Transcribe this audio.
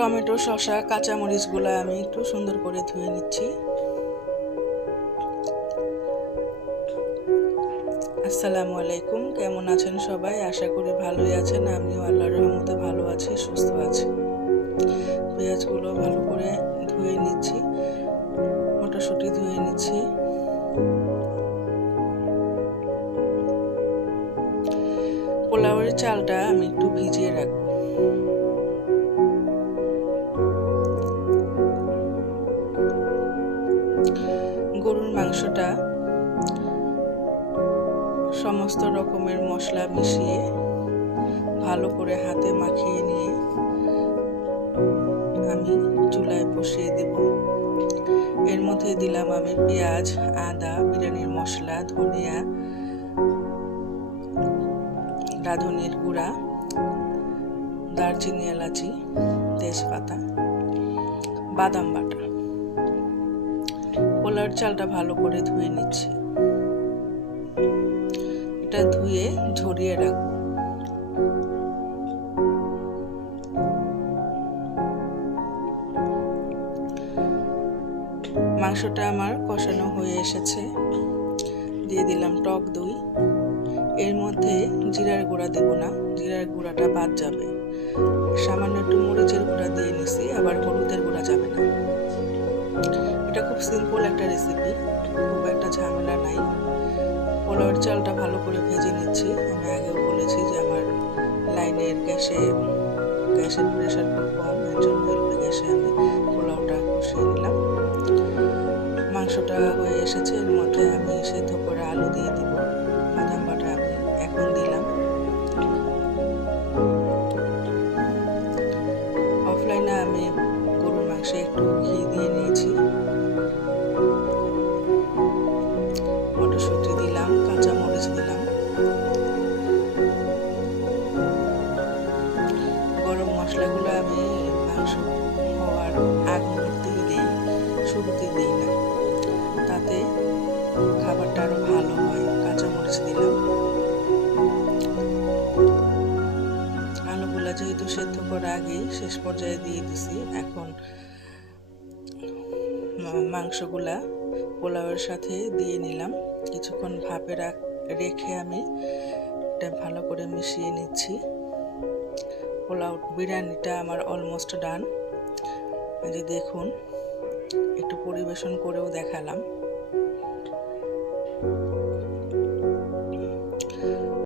Tomato, শসা, কাঁচামরিচগুলো আমি একটু সুন্দর করে ধুয়ে নিচ্ছি। আসসালামু আলাইকুম, কেমন আছেন সবাই? আশা করি ভালোই আছেন। আমিও আল্লাহর রহমতে ভালো আছি, সুস্থ আছি। পেঁয়াজগুলো ভালো করে ধুয়ে নিচ্ছি, মটরশুঁটি ধুয়ে নিচ্ছি। পোলাওয়ের চালটা আমি একটু ভিজিয়ে রাখবো। গরুর মাংসটা সমস্ত রকমের মশলা মিশিয়ে ভালো করে হাতে মাখিয়ে নিয়ে আমি চুলায় বসিয়ে দেব। এর মধ্যে দিলাম আমি পেঁয়াজ, আদা, বিরিয়ানির মশলা, ধনিয়া, রাঁধুনির গুঁড়া, দারচিনি, এলাচি, তেজপাতা, বাদাম বাটা। পোলাওর চালটা ভালো করে ধুয়ে নিচ্ছি। এটা ধুয়ে ঝরিয়ে রাখবো। মাংসটা আমার কষানো হয়ে এসেছে। দিয়ে দিলাম টক দই। এর মধ্যে জিরার গুঁড়া দেব না, জিরার গুঁড়াটা বাদ যাবে। সামান্য একটু মরিচের গুঁড়া দিয়ে নিছি, আবার হলুদের গুঁড়া যাবে না। এটা খুব সিম্পল একটা রেসিপি, খুব একটা ঝামেলা নাই। পোলাওয়ের চালটা ভালো করে ভেজে নিচ্ছি। আমি আগেও বলেছি যে আমার লাইনের গ্যাসের প্রেশার খুব কম, এর জন্য এলপি গ্যাসে আমি পোলাওটা কষিয়ে নিলাম। মাংসটা হয়ে এসেছে, এর মধ্যে আমি সেদ্ধ করে আলু দিয়ে দিব। বাদাম বাটা আমি এখন দিলাম। অফলাইনে আমি গরুর মাংসে একটু ঘি দিয়ে নিয়েছি। মটরশুঁটি দিলাম, কাঁচামরিচ দিলাম, গরম মশলাগুলো আমি মাংস হওয়ার আগ মুহূর্তেই দিই, শুরুতে দিই না, তাতে খাবারটা আরো ভালো হয়। কাঁচামরিচ দিলাম। আলুগুলা যেহেতু সেদ্ধ করার আগেই শেষ পর্যায়ে দিয়ে দিছি, এখন মাংসগুলা পোলাওয়ের সাথে দিয়ে নিলাম। কিছুক্ষণ ভাপে রেখে আমি এটা ভালো করে মিশিয়ে নিচ্ছি। পোলাও বিরিয়ানিটা আমার অলমোস্ট ডান। এই যে দেখুন, একটু পরিবেশন করেও দেখালাম।